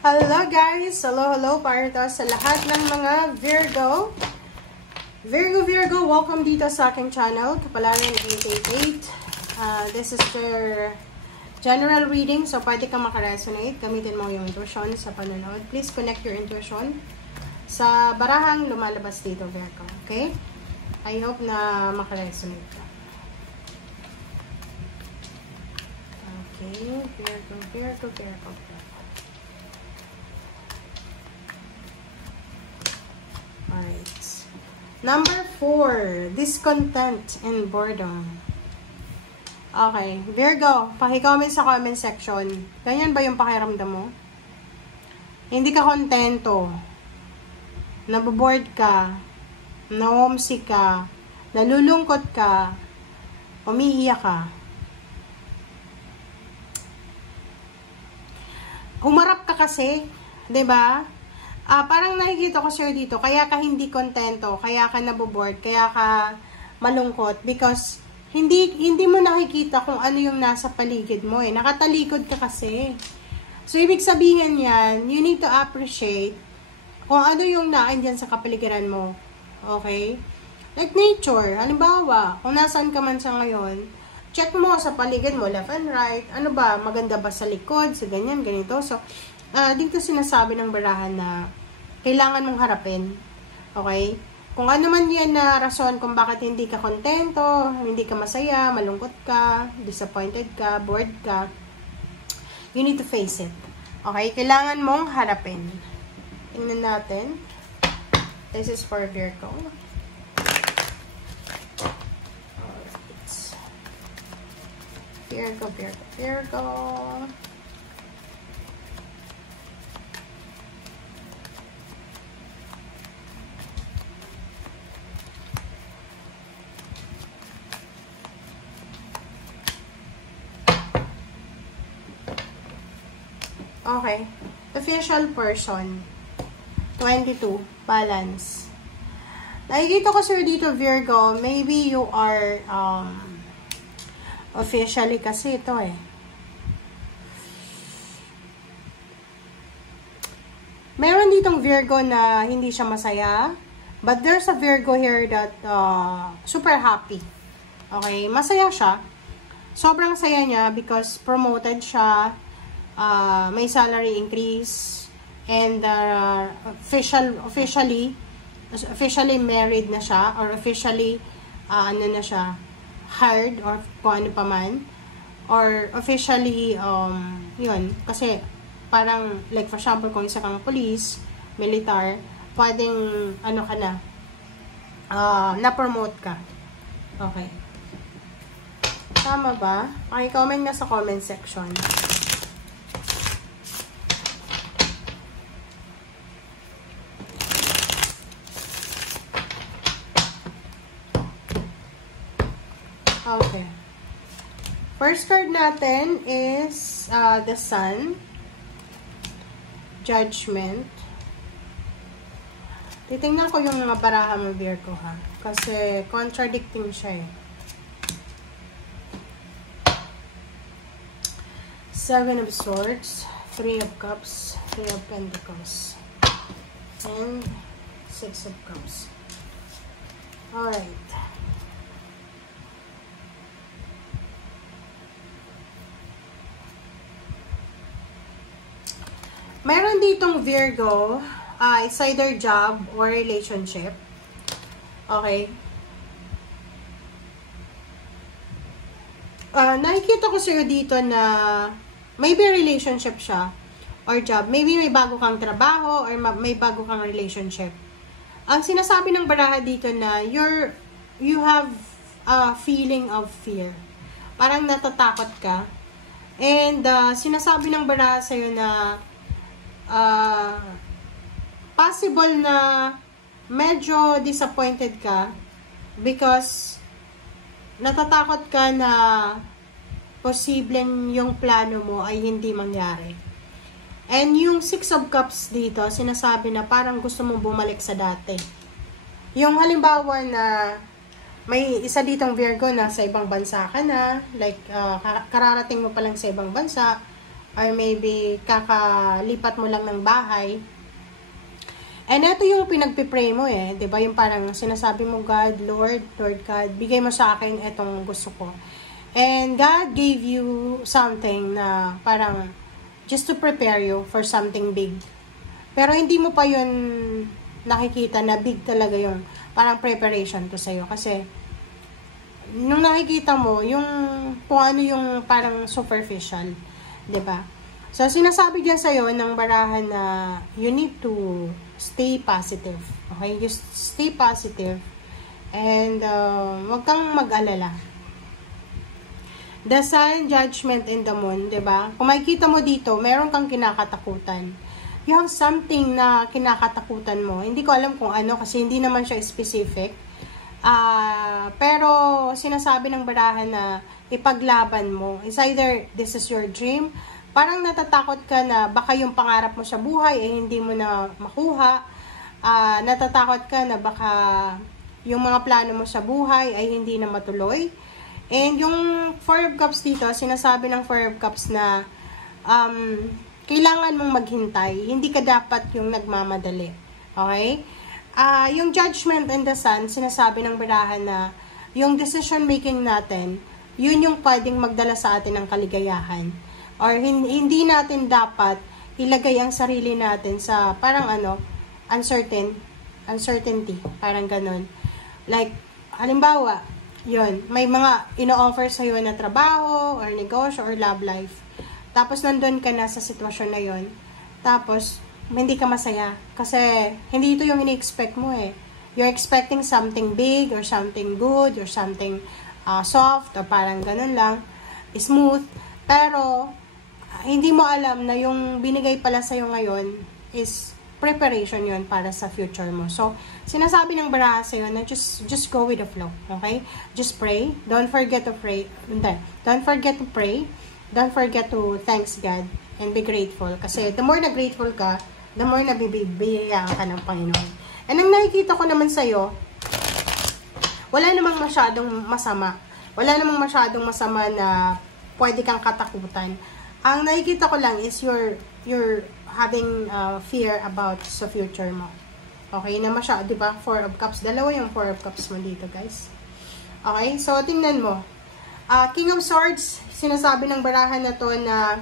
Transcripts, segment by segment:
Hello guys! Hello para to sa lahat ng mga Virgo. Virgo, welcome dito sa aking channel, Kapalaran 888. This is their general reading, so pwede kang makaresonate. Gamitin mo yung intuition sa panonood. Please connect your intuition sa barahang lumalabas dito, Virgo. Okay? I hope na makaresonate ka. Okay, Virgo. Alright. Number 4, discontent and boredom. Okay, Virgo, paki-comment sa comment section. Ganyan ba yung pakiramdam mo? Hindi ka kontento, nabobored ka, na-homesick ka, nalulungkot ka, umiiyak ka. Humarap ka kasi, 'di ba? Parang nakikita ko sir dito, kaya ka hindi kontento, kaya ka nabobored, kaya ka malungkot because hindi mo nakikita kung ano yung nasa paligid mo eh. Nakatalikod ka kasi. So ibig sabihin yan, you need to appreciate kung ano yung naandyan sa kapaligiran mo. Okay? Like nature, halimbawa, kung nasaan ka man sa ngayon, check mo sa paligid mo, left and right, ano ba, maganda ba sa likod, sa ganyan, ganito. So, dito sinasabi ng barahan na kailangan mong harapin. Okay? Kung ano man yan na rason kung bakit hindi ka kontento, hindi ka masaya, malungkot ka, disappointed ka, bored ka, you need to face it. Okay? Kailangan mong harapin. Tingnan natin. This is for Virgo. Virgo. Okay. Official person. 22. Balance. Nakikita ko sir dito, Virgo, maybe you are, officially kasi ito eh. Meron ditong Virgo na hindi siya masaya. But there's a Virgo here that super happy. Okay? Masaya siya. Sobrang saya niya because promoted siya. May salary increase. And officially married na siya. Or officially, ano na siya, hired or kung ano pa man, or officially, yun, kasi parang, like for example, kung isa kang police, militar, pwedeng, ano ka na, na-promote ka. Okay. Tama ba? Paki-comment na sa comment section. Okay. First card natin is the Sun. Judgment. Titingnan ko yung mga baraha mo, Virgo, ha? Kasi contradicting siya eh. 7 of Swords, 3 of Cups, 3 of Pentacles, and 6 of Cups. Alright. Meron ditong Virgo, it's either job or relationship. Okay. Nakikita ko sa'yo dito na maybe relationship siya or job. Maybe may bago kang trabaho or may bago kang relationship. Ang sinasabi ng baraha dito na you have a feeling of fear. Parang natatakot ka. And sinasabi ng baraha sa'yo na possible na medyo disappointed ka because natatakot ka na posibleng yung plano mo ay hindi mangyari. And yung 6 of Cups dito, sinasabi na parang gusto mong bumalik sa dati. Yung halimbawa na may isa ditong Virgo na sa ibang bansa ka na, like kararating mo pa lang sa ibang bansa, or maybe kakalipat mo lang ng bahay. And ito yung pinagpipray mo eh, 'di ba? Yung parang sinasabi mo, God, Lord God, bigay mo sa akin itong gusto ko. And God gave you something na parang just to prepare you for something big. Pero hindi mo pa yun nakikita na big talaga yung parang preparation to sa'yo. Kasi nung nakikita mo, yung kung ano yung parang superficial, 'di ba? So, sinasabi dyan sa'yo ng barahan na you need to stay positive. Okay? Just stay positive. And, wag kang mag-alala. The sun, judgment, and the moon, 'di ba? Kung makikita mo dito, meron kang kinakatakutan. You have something na kinakatakutan mo. Hindi ko alam kung ano kasi hindi naman siya specific. Pero, sinasabi ng barahan na ipaglaban mo. It's either this is your dream, parang natatakot ka na baka yung pangarap mo sa buhay ay hindi mo na makuha. Natatakot ka na baka yung mga plano mo sa buhay ay hindi na matuloy. And yung Four of Cups dito, sinasabi ng Four of Cups na kailangan mong maghintay. Hindi ka dapat yung nagmamadali. Okay? Yung Judgment and the Sun, sinasabi ng barahan na yung decision making natin, yun yung pwedeng magdala sa atin ng kaligayahan. Or hindi natin dapat ilagay ang sarili natin sa parang uncertainty, parang ganun. Like, halimbawa, yun, may mga ino-offer sa'yo na trabaho, or negosyo, or love life. Tapos, nandun ka na sa sitwasyon na yun. Tapos, hindi ka masaya. Kasi, hindi ito yung ini-expect mo eh. You're expecting something big, or something good, or something soft, or parang ganun lang, smooth. Pero, hindi mo alam na yung binigay pala sa'yo ngayon is preparation yun para sa future mo. So, sinasabi ng baraha sa'yo na just go with the flow. Okay? Just pray. Don't forget to pray. Don't forget to pray. Don't forget to thanks God and be grateful. Kasi the more na grateful ka, the more na bibigyan ka ng Panginoon. And ang nakikita ko naman sa'yo, wala namang masyadong masama. Wala namang masyadong masama na pwede kang katakutan. Ang nakikita ko lang is you're having fear about sa future mo. Okay, na masyado, di ba? Four of Cups. Dalawa yung Four of Cups mo dito, guys. Okay, so tingnan mo. King of Swords, sinasabi ng barahan na to na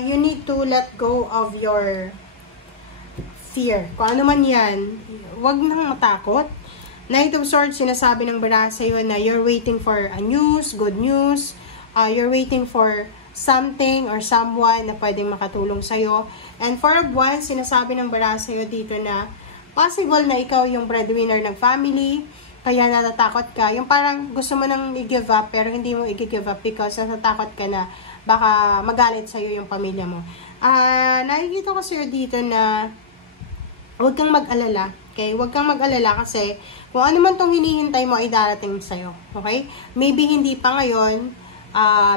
you need to let go of your fear. Kung ano man yan, wag nang matakot. Knight of Swords, sinasabi ng barahan sa'yo na you're waiting for a news, good news. You're waiting for something or someone na pwedeng makatulong sa'yo. And Four of Wands, sinasabi ng baraha sa'yo dito na possible na ikaw yung breadwinner ng family, kaya natatakot ka. Yung parang gusto mo nang i-give up, pero hindi mo i-give up because natatakot ka na baka magalit sa'yo yung pamilya mo. Nakikita ko sa'yo dito na huwag kang mag-alala. Okay? Huwag kang mag-alala kasi kung ano man tong hinihintay mo ay darating sa'yo. Okay? Maybe hindi pa ngayon,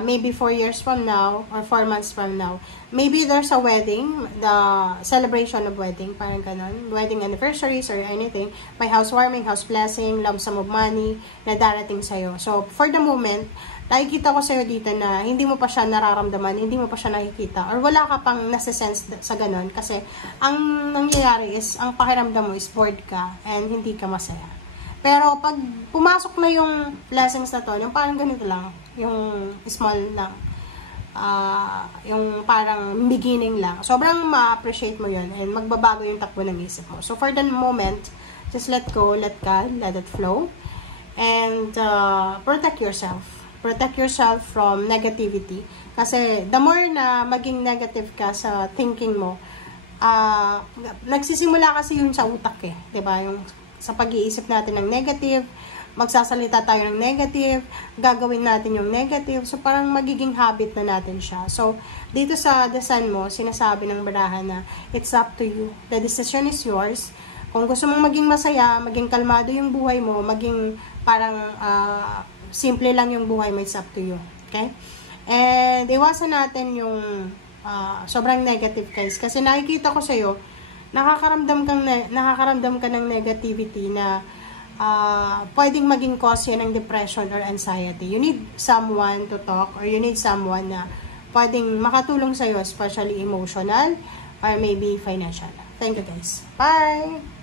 maybe 4 years from now or 4 months from now. Maybe there's a wedding, the celebration of wedding, parang ganon, wedding anniversaries or anything, may housewarming, house blessing, lump sum of money na darating sa'yo. So, for the moment, nakikita ko sa'yo dito na hindi mo pa siya nararamdaman, hindi mo pa siya nakikita, or wala ka pang nasa-sense sa ganon kasi ang nangyayari is, ang pakiramdam mo is bored ka and hindi ka masaya. Pero pag pumasok na yung blessings na to, yung parang ganito lang, yung small lang, yung parang beginning lang, sobrang ma-appreciate mo yun and magbabago yung takbo ng isip mo. So for the moment, just let go, let God, let it flow, and protect yourself. Protect yourself from negativity. Kasi the more na maging negative ka sa thinking mo, nagsisimula kasi yun sa utak eh, diba? Yung sa pag-iisip natin ng negative, magsasalita tayo ng negative, gagawin natin yung negative, so parang magiging habit na natin siya. So, dito sa The Sun mo, sinasabi ng baraha na it's up to you. The decision is yours. Kung gusto mong maging masaya, maging kalmado yung buhay mo, maging parang simple lang yung buhay mo, it's up to you. Okay? And iwasan natin yung sobrang negative guys. Kasi nakikita ko sa'yo, nakakaramdam ka ng negativity na pwedeng maging cause yan ng depression or anxiety. You need someone to talk or you need someone na pwedeng makatulong sa'yo, especially emotional or maybe financial. Thank you guys. Bye!